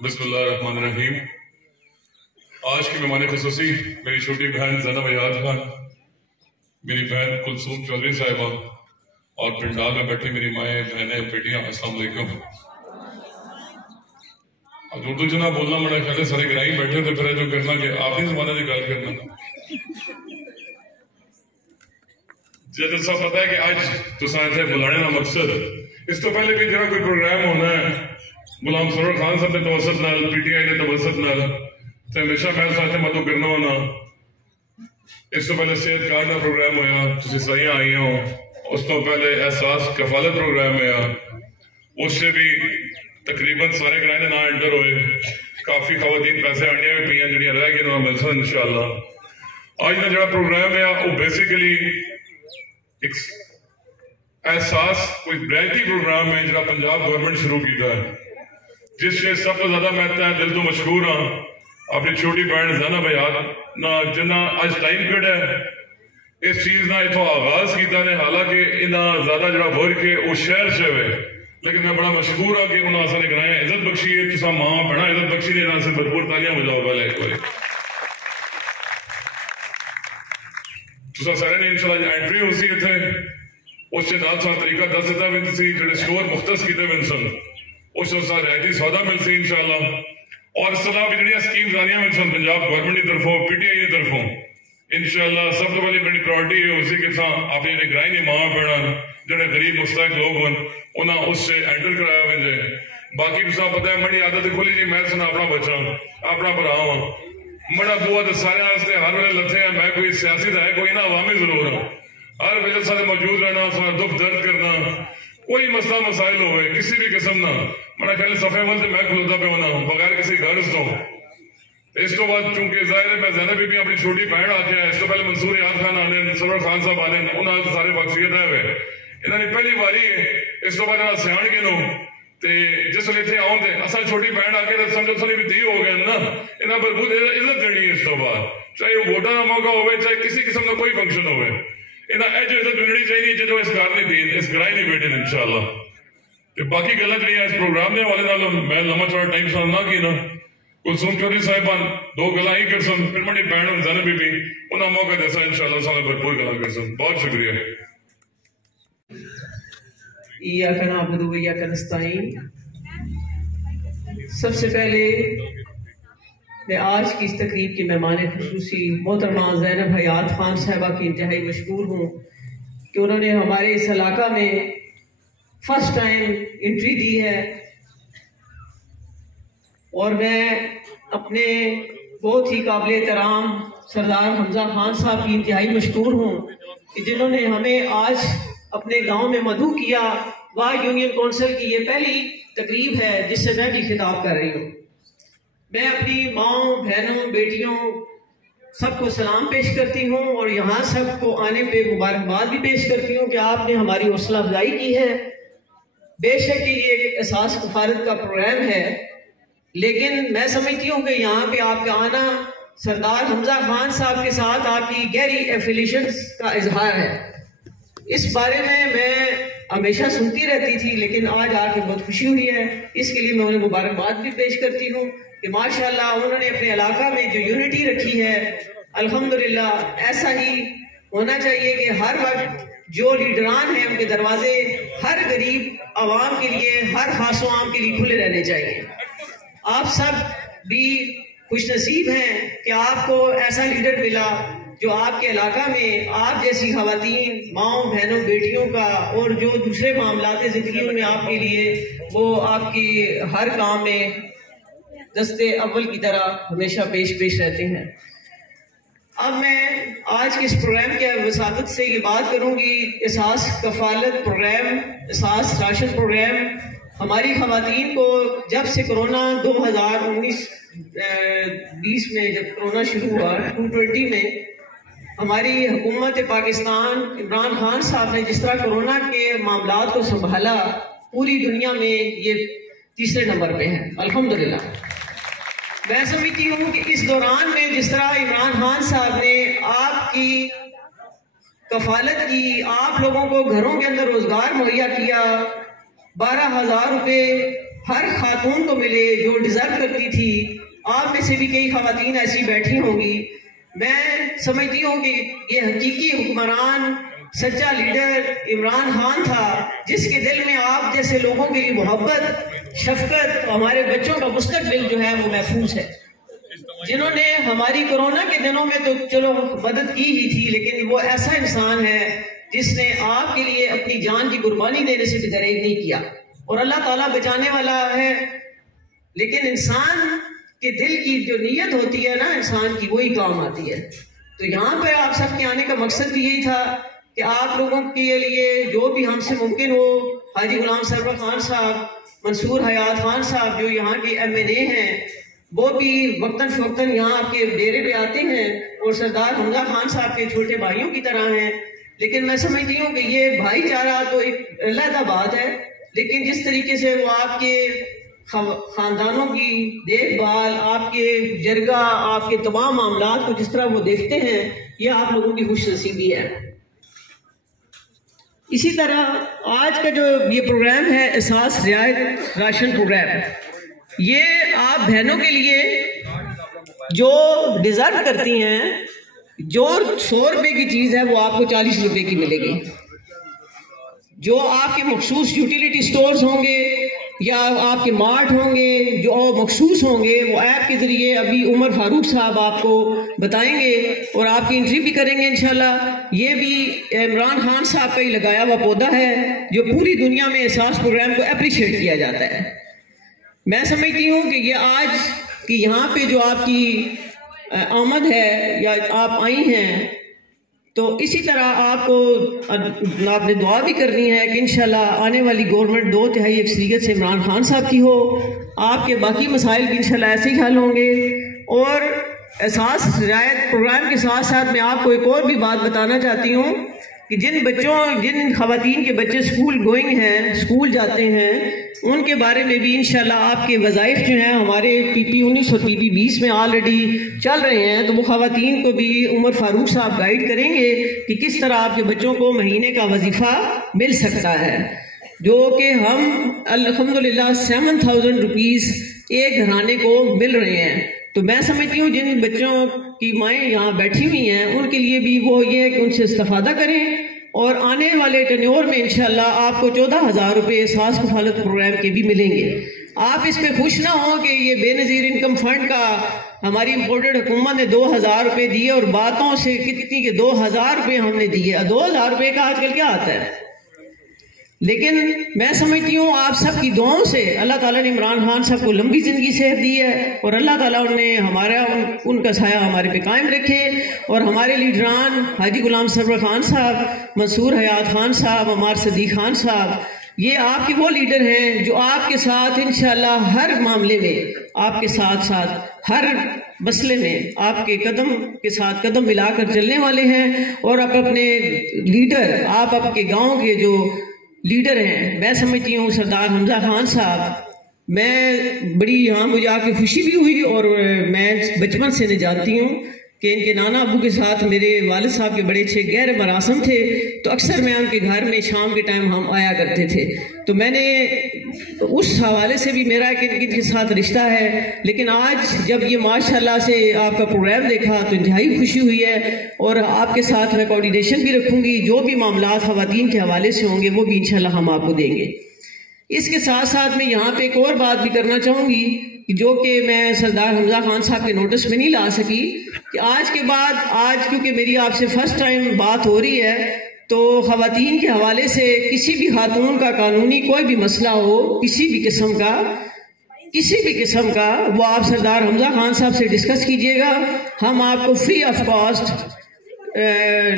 बिस्मिल्लाहिर्रहमानिर्रहीम। आज की मेहमान खुसूसी मेरी छोटी बहन ज़ैनब हयात खान, मेरी बहन कुलसूम चौधरी साहिबा और पिंडाल में बैठी मेरी माएँ बहनें बेटियाँ, अस्सलाम वालेकुम। अब उर्दू च ना बोलना मेरा ख्याल है सारे ग्राही बैठे तो फिर जो करना कि आपने जमाने की गल करना जे तो सब पता है कि अज तुसा इतने बुलाने का मकसद इस तो पहले भी जरा कोई प्रोग्राम होना है गुलाम सरोवर खान साहब के तवसत नाल पीटीआई के तवसत नाल तो हमेशा मैं साथ मदद करना होना। इस तो पहले सेहत कार्ड का प्रोग्राम होया, तुसी साइयां आई हो। उस तो पहले एहसास कफालत प्रोग्राम होया, उससे भी तकरीबन सारे ग्राह ना एंटर होए। काफी खवातीन पैसे आनिया भी पईयां जिहड़ियां रह गई मिल सन इंशाअल्लाह। आज का जो प्रोग्राम है वो बेसिकली एक एहसास कोई ब्रैती प्रोग्राम है जो पंजाब गवर्नमेंट शुरू किया है, जिससे सब तो ज्यादा मैं दिल तो मशहूर हाँ अपनी छोटी बहन ज़ैनब हयात ना जिन्ना अज टाइम कड़ा है इस चीज का इतों आगाज किया ने। हालांकि इन्ना ज्यादा जो वर्क है वो शहर च है, लेकिन मैं बड़ा मशहूर हाँ कि उन्होंने असाने ग्राए इज्जत बख्शी है। तुसा मां बड़ा इज्जत बख्शी ने से भरपूर तालियां बजाओ पहले एक बार। तुसा सारे ने इंशाल्लाह एंट्री हो सी इत्थे उससे नाल सा तरीका दस दिता भी तुसी जेडे स्टोर मुख्तस कीते वन सन उस रियायती सौदा मिल सी इंशाल्लाह। और इस तरह भी जी स्कीम्स आनिया मिल सन पंजाब गवर्नमेंट की तरफों पीटीआई की तरफों इंशाल्लाह। सब तो पहले मेरी प्रायोरिटी है उसी के साथ अपने जो ग्राई ने मां बहन जो गरीब मुस्तक लोग हैं उन्हें उससे एंटर कराया वजे। बाकी तुसा पता है मड़ी आदत खुली जी मैं सुना अपना बच्चा अपना भरा हाँ मड़ा बुआ तो सारे हर वे लथे है। मैं कोई सियासी है कोई ना अवामी जरूर हाँ, हर वेले सारे मौजूद रहना उसमें दुख दर्द करना कोई मसला मसाइल हो किसी भी किस्म ना मैं ख्याल सफे वाल मैं खलोता पे होना बगैर किसी गर्ज तो। इस तो बाद चूंकि जाहिर है मैं ज़ैनब भी अपनी छोटी बहन आके इस तो पहले मंसूर याद खान आने सरोवर खान साहब आने उन्होंने सारे वाकफियत है इन्होंने पहली बारी है। इस तो बाद सियाण के नो ते जिस वे इतने आउन थे असा छोटी बहन आके समझो थोड़ी भी धी हो गए ना इन्हें भरपूर इज्जत देनी है। इस तो बाद चाहे वो वोटा का मौका हो चाहे किसी किस्म का कोई फंक्शन हो इन्हें अज इज्जत मिलनी चाहिए जो इस घर नहीं दी इस ग्राई नहीं बेटे इंशाअल्लाह। तो बाकी गल जी इस प्रोग्राम के हवाले नाल मैं लम्बा चौड़ा टाइम सा ना की ना कुलसूम चौधरी साहिबान दो गल्लां ही कर सन फिर मेरी बहन ज़ैनब बीबी उन्हें मौका दसा इंशाअल्लाह सारे भरपूर गल्लां कर सन। बहुत शुक्रिया। इय्याका नअबुदु व इय्याका नस्तईन। सबसे पहले मैं आज की इस तकरीब की मेहमान खुसूसी मोहतरमा ज़ैनब हयात खान साहिबा की इंतहाई मशहूर हूँ कि उन्होंने हमारे इस इलाका में फर्स्ट टाइम एंट्री दी है। और मैं अपने बहुत ही काबिल एहतराम सरदार हमजा खान साहब की इंतहाई मशहूर हूँ कि जिन्होंने हमें आज अपने गांव में मदऊ किया। वह यूनियन कौंसिल की ये पहली तकरीब है जिससे मैं भी खिताब कर रही हूँ। मैं अपनी माओं बहनों बेटियों सबको सलाम पेश करती हूँ और यहाँ सबको आने पे मुबारकबाद भी पेश करती हूँ कि आपने हमारी हौसला अफजाई की है। बेशक ये एक एहसास कफालत का प्रोग्राम है, लेकिन मैं समझती हूँ कि यहाँ पे आपका आना सरदार हमजा खान साहब के साथ आपकी गहरी एफिलिएशन का इजहार है। इस बारे में मैं हमेशा सुनती रहती थी, लेकिन आज आके बहुत खुशी हुई है। इसके लिए मैं उन्हें मुबारकबाद भी पेश करती हूँ कि माशाल्लाह उन्होंने अपने इलाका में जो यूनिटी रखी है अल्हम्दुलिल्लाह ऐसा ही होना चाहिए कि हर वक्त जो लीडरान हैं उनके दरवाजे हर गरीब आवाम के लिए हर खास आम के लिए खुले रहने चाहिए। आप सब भी खुश नसीब हैं कि आपको ऐसा लीडर मिला जो आपके इलाका में आप जैसी खवातीन माओं बहनों बेटियों का और जो दूसरे मामलात जिंदगी में आपके लिए वो आपकी हर काम में दस्ते अव्वल की तरह हमेशा पेश रहते हैं। अब मैं आज के इस प्रोग्राम के वसादत से ये बात करूंगी एहसास कफालत प्रोग्राम, एहसास राशन प्रोग्राम हमारी खवातीन को जब से कोरोना 2019-20 में जब कोरोना शुरू हुआ 2020 में हमारी हुकूमत पाकिस्तान इमरान खान साहब ने जिस तरह कोरोना के मामलात को संभाला पूरी दुनिया में ये तीसरे नंबर पे है अल्हम्दुलिल्लाह। मैं समझती हूँ कि इस दौरान में जिस तरह इमरान खान साहब ने आपकी कफालत की, आप लोगों को घरों के अंदर रोजगार मुहैया किया, 12,000 रुपये हर खातून को मिले जो डिजर्व करती थी। आप में से भी कई खवातीन ऐसी बैठी होंगी। मैं समझती हूँ कि ये हकीकी हुक्मरान, सच्चा लीडर इमरान खान था, जिसके दिल में आप जैसे लोगों के लिए मोहब्बत, शफकत, हमारे बच्चों का मुस्तकबिल जो है वो महफूज है। जिन्होंने हमारी कोरोना के दिनों में तो चलो मदद की ही थी, लेकिन वो ऐसा इंसान है जिसने आपके लिए अपनी जान की कुर्बानी देने से भी दरेग नहीं किया। और अल्लाह ताला बचाने वाला है, लेकिन इंसान के दिल की जो नीयत होती है ना इंसान की, वही काम आती है। तो यहाँ पर आप सबके आने का मकसद भी यही था कि आप लोगों के लिए जो भी हमसे मुमकिन हो, हाजी गुलाम सरवर खान साहब, मंसूर हयात खान साहब जो यहाँ के MNA हैं, वो भी वक्तन फवक्तन यहाँ आपके डेरे पे आते हैं और सरदार हमजा खान साहब के छोटे भाइयों की तरह हैं। लेकिन मैं समझती हूँ कि ये भाईचारा तो एक अलग बात है, लेकिन जिस तरीके से वो आपके खानदानों की देखभाल, आपके जरगा, आपके तमाम मामलात को जिस तरह वो देखते हैं, ये आप लोगों की खुशनसीबी है। इसी तरह आज का जो ये प्रोग्राम है एहसास रियायत राशन प्रोग्राम, ये आप बहनों के लिए जो डिजर्व करती हैं, जो 100 रुपए की चीज़ है वो आपको 40 रुपए की मिलेगी। जो आपके मखसूस यूटिलिटी स्टोर्स होंगे या आपके मार्ट होंगे जो मखसूस होंगे, वो ऐप के ज़रिए अभी उमर फारूक साहब आपको बताएंगे और आपकी एंट्री भी करेंगे इंशाल्लाह। ये भी इमरान खान साहब का ही लगाया हुआ पौधा है जो पूरी दुनिया में एहसास प्रोग्राम को अप्रिशिएट किया जाता है। मैं समझती हूँ कि ये आज कि यहाँ पे जो आपकी आमद है या आप आई हैं, तो इसी तरह आपने दुआ भी करनी है कि इंशाल्लाह आने वाली गवर्नमेंट 2/3 अक्सरियत से इमरान खान साहब की हो। आपके बाकी मसाइल भी इंशाल्लाह ऐसे ही हल होंगे। और एहसास रियायत प्रोग्राम के साथ साथ मैं आपको एक और भी बात बताना चाहती हूँ कि जिन खवातीन के बच्चे स्कूल गोइंग हैं, स्कूल जाते हैं, उनके बारे में भी इंशाल्लाह आपके वज़ाइफ जो हैं हमारे PP19 और PP20 में ऑलरेडी चल रहे हैं। तो वो खवातीन को भी उमर फारूक साहब गाइड करेंगे कि किस तरह आपके बच्चों को महीने का वजीफ़ा मिल सकता है, जो कि हम अल्हम्दुलिल्लाह 7000 रुपीज़ एक घराने को मिल रहे हैं। तो मैं समझती हूँ जिन बच्चों की माएँ यहाँ बैठी हुई हैं उनके लिए भी वो ये है कि उनसे इस्तेफादा करें। और आने वाले टेन्योर में इंशाल्लाह आपको 14,000 रुपये एहसास कफालत प्रोग्राम के भी मिलेंगे। आप इस पे खुश ना हो कि ये बेनज़ीर इनकम फंड का हमारी इम्पोर्टेड हुकूमत ने 2,000 रुपये दिए और बातों से कितनी के 2,000 रुपये हमने दिए। 2,000 रुपये का आजकल क्या आता है, लेकिन मैं समझती हूँ आप सब की दुआओं से अल्लाह ताला ने इमरान खान साहब को लंबी ज़िंदगी सेहत दी है और अल्लाह ताला उन्हें उनका साया हमारे पे कायम रखे। और हमारे लीडरान हाजी गुलाम सरवर खान साहब, मंसूर हयात खान साहब, अमार सदीक खान साहब, ये आपके वो लीडर हैं जो आपके साथ इंशाल्लाह हर मामले में, आपके साथ साथ हर मसले में आपके कदम के साथ कदम मिलाकर चलने वाले हैं। और आप अपने लीडर, आप आपके गाँव के जो लीडर हैं, मैं समझती हूँ सरदार हमजा खान साहब, मैं बड़ी यहाँ मुझे आके खुशी भी हुई और मैं बचपन से जानती हूँ कि इनके नाना अबू के साथ मेरे वालिद साहब के बड़े अच्छे गहरे मरासम थे। तो अक्सर मैं उनके घर में शाम के टाइम हम आया करते थे। तो मैंने उस हवाले से भी मेरा इनके साथ रिश्ता है। लेकिन आज जब ये माशाल्लाह से आपका प्रोग्राम देखा तो इंतहाई खुशी हुई है और आपके साथ मैं कोऑर्डिनेशन भी रखूँगी। जो भी मामलात ख़वातीन के हवाले से होंगे वो भी इंशाल्लाह हम आपको देंगे। इसके साथ साथ मैं यहाँ पे एक और बात भी करना चाहूँगी जो कि मैं सरदार हमजा खान साहब के नोटिस में नहीं ला सकी कि आज के बाद, आज क्योंकि मेरी आपसे फर्स्ट टाइम बात हो रही है, तो ख़वातीन के हवाले से किसी भी खातून का कानूनी कोई भी मसला हो, किसी भी किस्म का वो आप सरदार हमजा खान साहब से डिस्कस कीजिएगा। हम आपको फ्री ऑफ कॉस्ट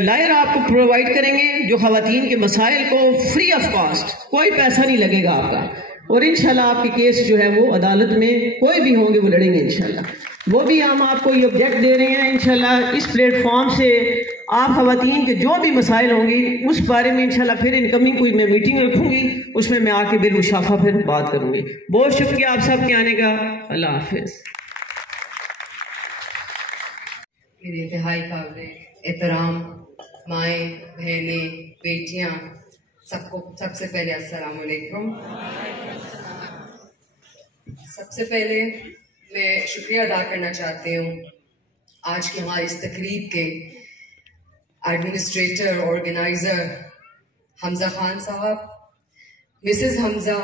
लायर आपको प्रोवाइड करेंगे जो ख़वातीन के मसाइल को फ्री ऑफ कॉस्ट, कोई पैसा नहीं लगेगा आपका। और इंशाल्लाह आपके केस जो है वो अदालत में कोई भी होंगे वो लड़ेंगे इंशाल्लाह। वो भी हम आपको ये ऑब्जेक्ट दे रहे हैं इंशाल्लाह। इस प्लेटफॉर्म से आप ख़वातीन के जो भी मसाइल होंगे उस बारे में इंशाल्लाह फिर इनकमिंग कोई मैं मीटिंग रखूँगी, उसमें मैं आके बिलमुशाफा फिर बात करूँगी। बहुत शुक्रिया आप सब के आने का। अल्लाह हाफिज़। मेरे इंतहाई काबिल एहतराम माएँ, बहनें, बेटियाँ, सबको सबसे पहले अस्सलाम वालेकुम। सबसे पहले मैं शुक्रिया अदा करना चाहती हूँ आज की हमारी इस तकरीब के एडमिनिस्ट्रेटर ऑर्गेनाइज़र हमजा खान साहब, मिसेस हमजा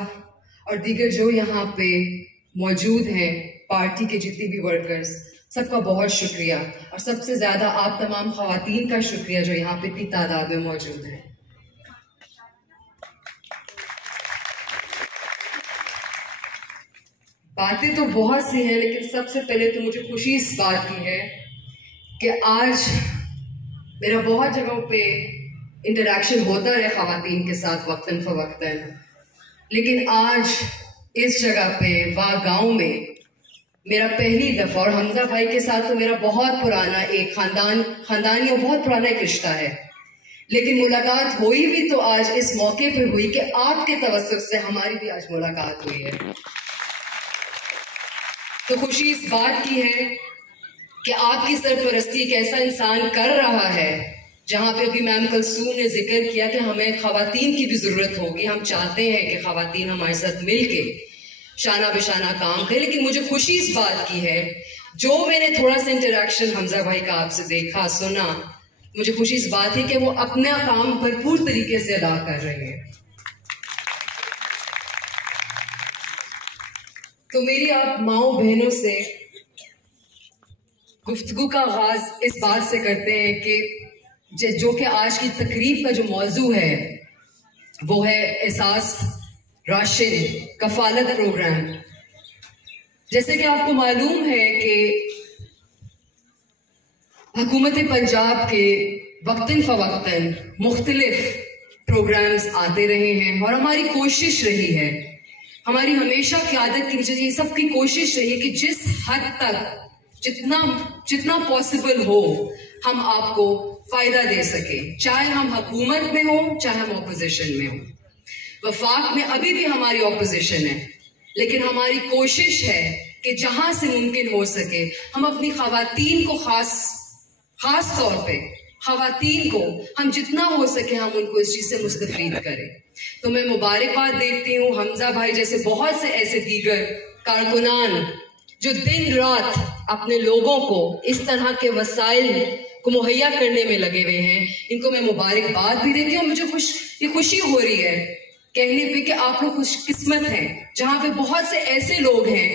और दीगर जो यहाँ पे मौजूद हैं, पार्टी के जितने भी वर्कर्स, सबका बहुत शुक्रिया। और सबसे ज़्यादा आप तमाम ख़वातीन का शुक्रिया जो यहाँ पे इतनी तादाद में मौजूद हैं। बातें तो बहुत सी हैं, लेकिन सबसे पहले तो मुझे खुशी इस बात की है कि आज मेरा बहुत जगहों पे इंटरेक्शन होता रहे ख़वातीन के साथ वक्तन फ़वक्तन, लेकिन आज इस जगह पे गांव में मेरा पहली दफ़ा, और हमजा भाई के साथ तो मेरा बहुत पुराना एक खानदानी और बहुत पुराना एक रिश्ता है, लेकिन मुलाकात हुई भी तो आज इस मौके पर हुई कि आपके तवस्सुत से हमारी भी आज मुलाकात हुई है। तो खुशी इस बात की है कि आपकी सरपरस्ती एक ऐसा इंसान कर रहा है जहां पे अभी मैम कलसूम ने जिक्र किया कि हमें ख़वातीन की भी ज़रूरत होगी। हम चाहते हैं कि ख़वातीन हमारे साथ मिलके शाना बिशाना काम करें, लेकिन मुझे खुशी इस बात की है, जो मैंने थोड़ा सा इंटरेक्शन हमजा भाई का आपसे देखा सुना, मुझे खुशी इस बात है कि वो अपना काम भरपूर तरीके से अदा कर रहे हैं। तो मेरी आप माओ बहनों से गुफ्तगू का आगाज इस बात से करते हैं कि जो कि आज की तकरीब का जो मौजू है वो है एहसास राशिन कफालत प्रोग्राम। जैसे कि आपको मालूम है कि हुकूमत पंजाब के वक्तन फ़वक्तन मुख्तलिफ प्रोग्राम्स आते रहे हैं और हमारी कोशिश रही है, हमारी हमेशा क़यादत की ये सबकी कोशिश रही है कि जिस हद तक जितना पॉसिबल हो हम आपको फ़ायदा दे सके, चाहे हम हुकूमत में हो चाहे हम ऑपोजिशन में हो। वफाक में अभी भी हमारी ऑपोजिशन है, लेकिन हमारी कोशिश है कि जहां से मुमकिन हो सके हम अपनी ख़वातीन को खास तौर पे ख़वातीन को हम जितना हो सके हम उनको इस चीज़ से मुस्तफ़ीद करें। तो मैं मुबारकबाद देती हूँ हमजा भाई जैसे बहुत से ऐसे दीगर कारकुनान जो दिन रात अपने लोगों को इस तरह के वसाइल को मुहैया करने में लगे हुए हैं। इनको मैं मुबारकबाद भी देती हूँ। मुझे ये खुशी हो रही है कहने पे कि आप लोग खुशकिस्मत हैं जहाँ पे बहुत से ऐसे लोग हैं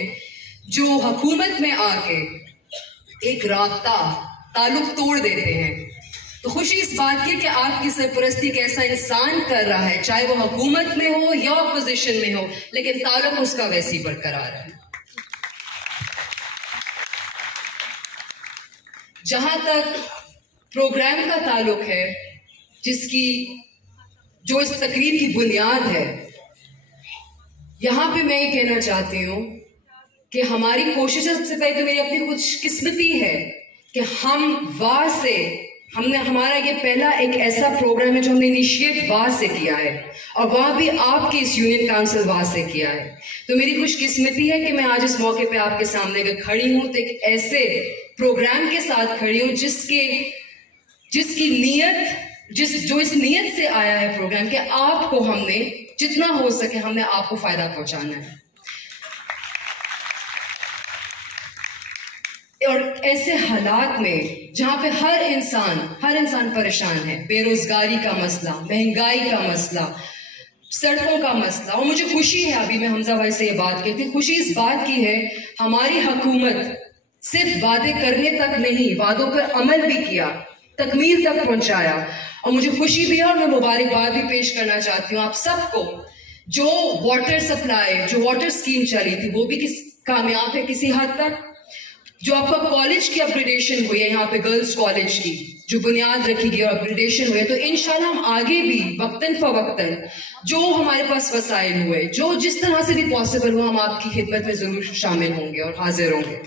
जो हुकूमत में आके एक राब्ता ताल्लुक तोड़ देते हैं। तो खुशी इस बात की कि आपकी सरपरस्ती एक ऐसा इंसान कर रहा है, चाहे वो हुकूमत में हो या अपोजिशन में हो, लेकिन ताल्लुक उसका वैसे ही बरकरार है। जहां तक प्रोग्राम का ताल्लुक है, जो इस तकरीब की बुनियाद है, यहां पे मैं ये कहना चाहती हूं कि हमारी कोशिश सबसे पहले तो मेरी अपनी खुशकिस्मती है कि हमारा ये पहला एक ऐसा प्रोग्राम है जो हमने इनिशिएट वाह से किया है, और वह भी आपके इस यूनियन काउंसिल वाह से किया है। तो मेरी खुशकिस्मती है कि मैं आज इस मौके पे आपके सामने अगर खड़ी हूं तो एक ऐसे प्रोग्राम के साथ खड़ी हूं जिसकी नीयत जो इस नीयत से आया है प्रोग्राम कि आपको हमने जितना हो सके हमने आपको फायदा पहुंचाना है। और ऐसे हालात में जहां पे हर इंसान परेशान है, बेरोजगारी का मसला, महंगाई का मसला, सड़कों का मसला, और मुझे खुशी है, अभी मैं हमजा भाई से ये बात कहती, खुशी इस बात की है हमारी हुकूमत सिर्फ वादे करने तक नहीं, वादों पर अमल भी किया, तकमील तक पहुंचाया। और मुझे खुशी भी है और मैं मुबारकबाद भी पेश करना चाहती हूँ आप सबको। जो वाटर सप्लाई, जो वाटर स्कीम चली थी वो भी कामयाब है किसी हद तक। जो आपका कॉलेज की अपग्रेडेशन हुई है, यहाँ पे गर्ल्स कॉलेज की जो बुनियाद रखी गई और अपग्रेडेशन हुई है, तो इंशाल्लाह हम आगे भी वक्तन फवक्तन जो हमारे पास वसाइल हुए, जो जिस तरह से भी पॉसिबल हुआ, हम आपकी खिदमत में जरूर शामिल होंगे और हाजिर होंगे।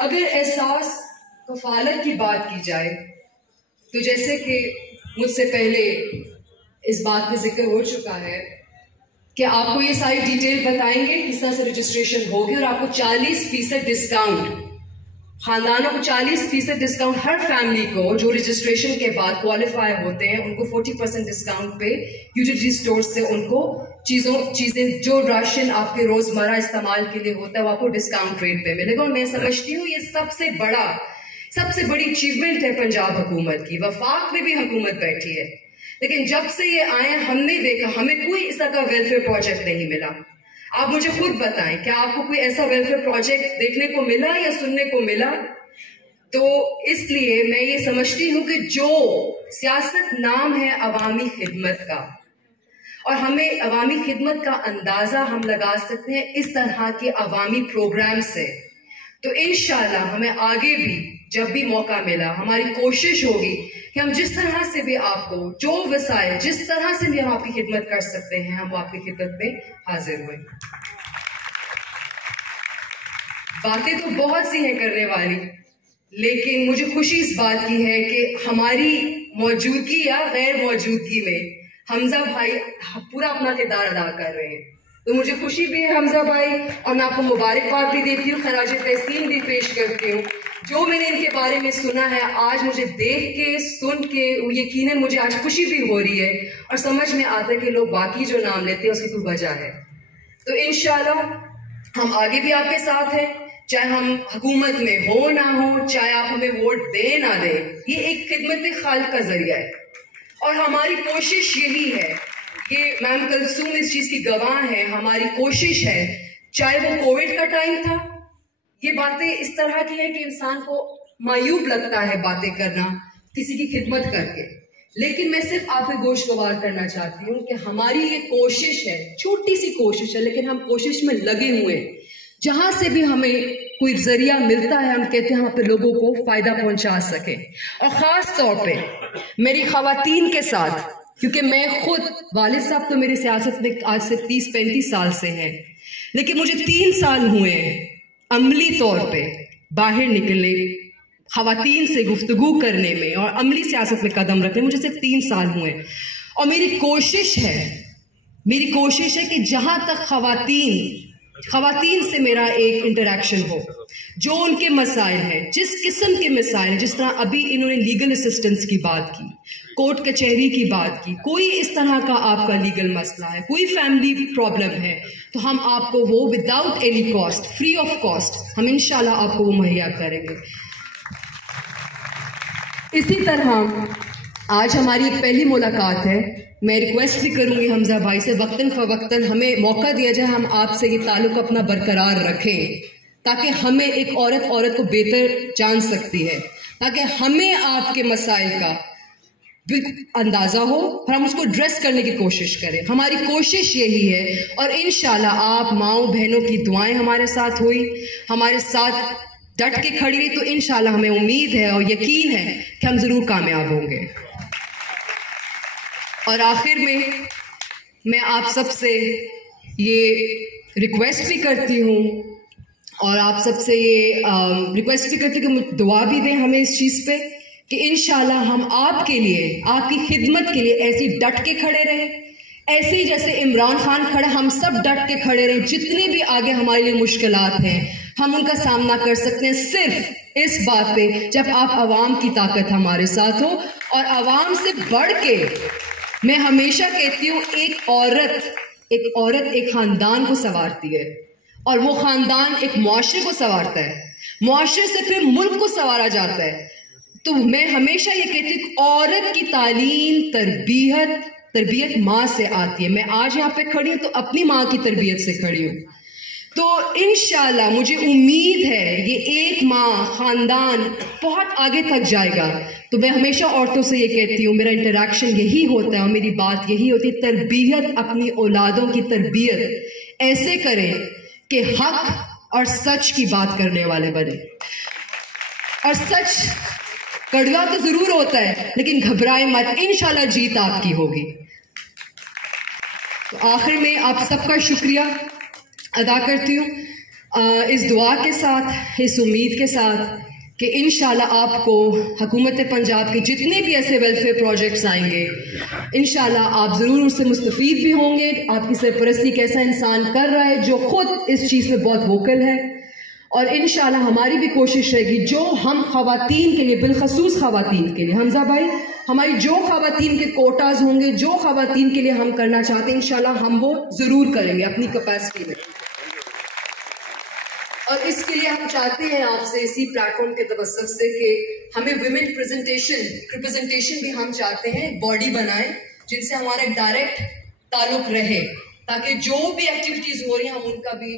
अगर एहसास कफालत की बात की जाए तो जैसे कि मुझसे पहले इस बात पे जिक्र हो चुका है कि आपको ये सारी डिटेल बताएंगे किस तरह से रजिस्ट्रेशन होगी, और आपको 40% डिस्काउंट खानदानों को 40% डिस्काउंट, हर फैमिली को जो रजिस्ट्रेशन के बाद क्वालिफाई होते हैं उनको 40% डिस्काउंट पे यूटिलिटी स्टोर से उनको चीजें जो राशन आपके रोजमर्रा इस्तेमाल के लिए होता है वो आपको डिस्काउंट रेट पे मिलेगा। और मैं समझती हूँ ये सबसे बड़ी अचीवमेंट है पंजाब हुकूमत की। वफाक में भी हुकूमत बैठी है, लेकिन जब से ये आए हमने देखा हमें कोई इस तरह का वेलफेयर प्रोजेक्ट नहीं मिला। आप मुझे खुद बताएं, क्या आपको कोई ऐसा वेलफेयर प्रोजेक्ट देखने को मिला या सुनने को मिला? तो इसलिए मैं ये समझती हूँ कि जो सियासत नाम है अवामी खिदमत का, और हमें अवामी खिदमत का अंदाजा हम लगा सकते हैं इस तरह के अवामी प्रोग्राम से। तो इंशाल्लाह हमें आगे भी जब भी मौका मिला हमारी कोशिश होगी कि हम जिस तरह से भी आपको जो वसाइल, जिस तरह से भी हम आपकी खिदमत कर सकते हैं, हम आपकी खिदमत में हाजिर हुए। बातें तो बहुत सी हैं करने वाली, लेकिन मुझे खुशी इस बात की है कि हमारी मौजूदगी या गैर मौजूदगी में हमजा भाई पूरा अपना किरदार अदा कर रहे हैं। तो मुझे खुशी भी है हमजा भाई, और मैं आपको मुबारकबाद भी देती हूँ, खराज तहसीन भी पेश करती हूँ। जो मैंने इनके बारे में सुना है, आज मुझे देख के सुन के यकीनन मुझे आज खुशी भी हो रही है और समझ में आता है कि लोग बाकी जो नाम लेते हैं उसकी कोई वजह है। तो इंशाल्लाह हम आगे भी आपके साथ हैं, चाहे हम हुकूमत में हो ना हो, चाहे आप हमें वोट दे ना दे, ये एक खिदमत खालिक का जरिया है। और हमारी कोशिश यही है कि मैम कलसूम इस चीज की गवाह है, हमारी कोशिश है, चाहे वो कोविड का टाइम था, ये बातें इस तरह की है कि इंसान को मायूब लगता है बातें करना किसी की खिदमत करके, लेकिन मैं सिर्फ आपको गोशगवार करना चाहती हूँ कि हमारी ये कोशिश है, छोटी सी कोशिश है, लेकिन हम कोशिश में लगे हुए हैं। जहां से भी हमें कोई जरिया मिलता है हम कहते हैं वहां पे लोगों को फायदा पहुंचा सके। और खास तौर पे मेरी खवातीन के साथ, क्योंकि मैं खुद, वालिद साहब तो मेरी सियासत में आज से 30-35 साल से हैं, लेकिन मुझे 3 साल हुए हैं अमली तौर पे बाहर निकलने, खवातीन से गुफ्तगू करने में और अमली सियासत में कदम रखने, मुझे सिर्फ 3 साल हुए। और मेरी कोशिश है कि जहां तक खवातीन से मेरा एक इंटरेक्शन हो, जो उनके मसाइल हैं, जिस किस्म के मसाइल हैं, जिस तरह अभी इन्होंने लीगल असिस्टेंस की बात की, कोर्ट कचहरी की बात की, कोई इस तरह का आपका लीगल मसला है, कोई फैमिली प्रॉब्लम है, तो हम आपको वो without any cost, free of cost हम इंशाल्लाह आपको वो मुहैया करेंगे। इसी तरह आज हमारी एक पहली मुलाकात है, मैं रिक्वेस्ट भी करूंगी हमजा भाई से वक्तन फवक्तन हमें मौका दिया जाए, हम आपसे ये ताल्लुक अपना बरकरार रखें, ताकि हमें एक औरत को बेहतर जान सकती है, ताकि हमें आपके मसाइल का अंदाजा हो और हम उसको ड्रेस करने की कोशिश करें। हमारी कोशिश यही है, और इंशाल्लाह आप माओ बहनों की दुआएं हमारे साथ हुई, हमारे साथ डट के खड़ी रही, तो इंशाल्लाह हमें उम्मीद है और यकीन है कि हम जरूर कामयाब होंगे। और आखिर में मैं आप सबसे ये रिक्वेस्ट भी करती हूँ, और आप सबसे ये रिक्वेस्ट भी करती हूँ कि दुआ भी दें हमें इस चीज़ पे कि इंशाल्लाह हम आपके लिए, आपकी खिदमत के लिए ऐसी डट के खड़े रहें, ऐसे ही जैसे इमरान खान खड़ा, हम सब डट के खड़े रहें। जितने भी आगे हमारे लिए मुश्किलात हैं हम उनका सामना कर सकते हैं सिर्फ इस बात पे जब आप आवाम की ताकत हमारे साथ हो। और आवाम से बढ़ के मैं हमेशा कहती हूँ, एक औरत एक खानदान को संवारती है, और वो खानदान एक मुआशरे को संवारता है, मुआशरे से फिर मुल्क को संवारा जाता है। तो मैं हमेशा ये कहती हूँ, औरत की तालीम, तरबियत माँ से आती है। मैं आज यहाँ पे खड़ी हूँ तो अपनी माँ की तरबियत से खड़ी हूँ। तो इंशाल्लाह मुझे उम्मीद है ये एक माँ खानदान बहुत आगे तक जाएगा। तो मैं हमेशा औरतों से ये कहती हूँ, मेरा इंटरेक्शन यही होता है और मेरी बात यही होती है, तरबियत, अपनी औलादों की तरबियत ऐसे करें कि हक और सच की बात करने वाले बने। और सच कड़वा तो जरूर होता है, लेकिन घबराए मत, इंशाल्लाह जीत आपकी होगी। तो आखिर में आप सबका शुक्रिया अदा करती हूँ, इस दुआ के साथ, इस उम्मीद के साथ कि इंशाल्लाह आपको हुकूमत पंजाब के जितने भी ऐसे वेलफेयर प्रोजेक्ट्स आएंगे, इंशाल्लाह आप ज़रूर उससे मुस्तफ़ीद भी होंगे। आपकी सरपरस्ती एक ऐसा इंसान कर रहा है जो खुद इस चीज़ में बहुत वोकल है, और इंशाल्लाह हमारी भी कोशिश रहेगी जो हम खवातीन के लिए, बिलखसूस खवातीन के लिए, हमजा भाई, हमारी जो खवातीन के कोटाज होंगे, जो खवातीन के लिए हम करना चाहते हैं, इंशाल्लाह हम वो जरूर करेंगे अपनी कैपेसिटी में। और इसके लिए हम चाहते हैं आपसे इसी प्लेटफॉर्म के तवज्जुह से कि हमें विमेन रिप्रेजेंटेशन भी हम चाहते हैं, बॉडी बनाएं जिनसे हमारा डायरेक्ट ताल्लुक रहे, ताकि जो भी एक्टिविटीज हो रही हैं हम उनका भी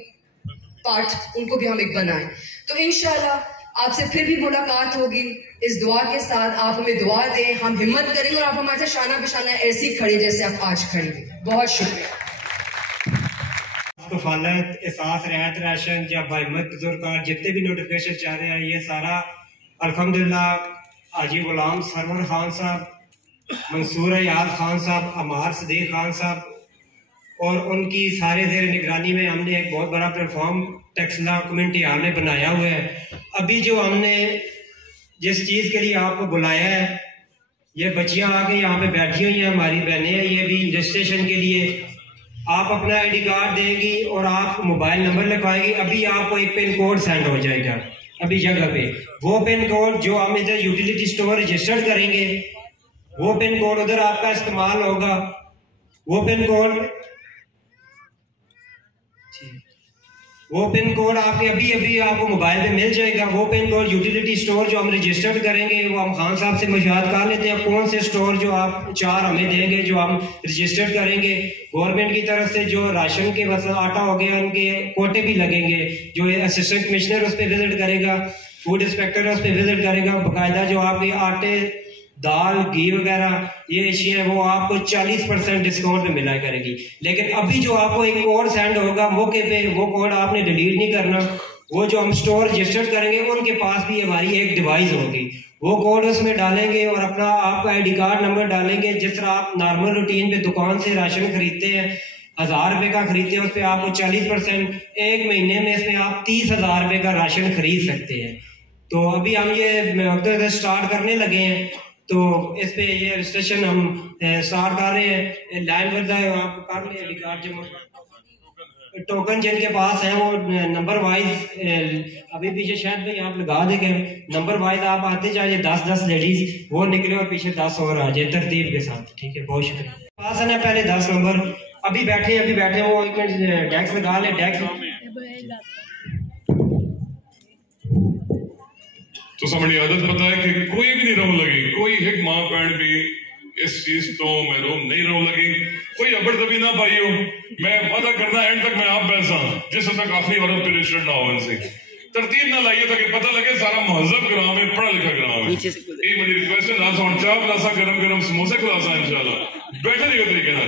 पार्ट, उनको भी हम एक बनाएं। तो इंशाल्लाह आपसे फिर भी मुलाकात होगी इस दुआ के साथ। आप हमें दुआ दें, हम हिम्मत करेंगे और आप हमारे साथ शाना बिशाना ऐसे ही खड़े जैसे आप आज खड़े हैं। बहुत शुक्रिया। कफालत, एहसास, रियायत राशन या बाहिम्मत बुजुर्ग जितने भी नोटिफिकेशन चाह रहे हैं, ये सारा अल्हम्दुलिल्लाह हाजी गुलाम सरवर खान साहब, मंसूर याद खान साहब, अमार सदीक खान साहब और उनकी सारे ज़ेर निगरानी में हमने एक बहुत बड़ा प्लेटफॉर्म टेक्सला कम्युनिटी हॉल में बनाया हुआ है। अभी जो हमने जिस चीज़ के लिए आपको बुलाया है, ये बच्चियां आके यहाँ पे बैठी हुई हैं, हमारी बहनें हैं, ये भी रजिस्ट्रेशन के लिए आप अपना आईडी कार्ड देंगी और आप मोबाइल नंबर लिखवाएगी। अभी आपको एक पिन कोड सेंड हो जाएगा अभी जगह पे, वो पिन कोड जो हम इधर यूटिलिटी स्टोर रजिस्टर्ड करेंगे, वो पिन कोड उधर आपका इस्तेमाल होगा। वो पिन कोड आपके अभी आपको मोबाइल पे मिल जाएगा। वो पिन कोड यूटिलिटी स्टोर जो हम रजिस्टर्ड करेंगे, वो हम खान साहब से मशवरा कर लेते हैं कौन से स्टोर जो आप 4 हमें देंगे जो हम रजिस्टर्ड करेंगे। गवर्नमेंट की तरफ से जो राशन के बस आटा हो गया, उनके कोटे भी लगेंगे, जो असिस्टेंट कमिश्नर उस पर विजिट करेगा, फूड इंस्पेक्टर उस पर विजिट करेगा। बाकायदा जो आपके आटे, दाल, घी वगैरह ये अशिया वो आपको 40% डिस्काउंट में मिला करेगी। लेकिन अभी जो आपको एक कोड सेंड होगा मौके पे, वो कोड आपने डिलीट नहीं करना। वो जो हम स्टोर रजिस्टर करेंगे उनके पास भी हमारी एक डिवाइस होगी, वो कोड उसमें डालेंगे और अपना आपका आईडी कार्ड नंबर डालेंगे। जिस तरह आप नॉर्मल रूटीन पे दुकान से राशन खरीदते हैं, 1000 रुपए का खरीदते हैं, उस पर आपको 40%, एक महीने में इसमें आप 30,000 रुपए का राशन खरीद सकते हैं। तो अभी हम ये स्टार्ट करने लगे हैं, तो इस पे ये रजिस्ट्रेशन हम स्टार्ट कर रहे हैं। लाइन पर आप कर ले रिकॉर्ड जमा टोकन जिनके पास है वो नंबर वाइज अभी पीछे शायद भाई आप लगा देंगे, नंबर वाइज आप आते जाइए, 10 लेडीज वो निकले और पीछे 10 और आ जाए तरतीब के साथ। ठीक है, बहुत शुक्रिया। पास है ना पहले 10 नंबर अभी बैठे वो एक मिनट डेस्क लगा ले। डेस्क तो समझी आदत पता है कि कोई भी नहीं रोन लगी, कोई एक माँ भैन भी इस चीज तो महरूम नहीं रोन लगी। कोई अबर दबी ना पाइयो, मैं वादा करना एंड तक मैं आप बैसा जिस तक आखिरी औरत पे रजिस्टर्ड ना हो। इनसे तरतीब ना लाइए ताकि पता लगे सारा महजब ग्राम है, पढ़ा लिखा ग्राम है। ये मेरी रिक्वेस्ट है, ना चाह गरम गरम समोसे खुलासा इंशाल्लाह बेहतर तरीके ना।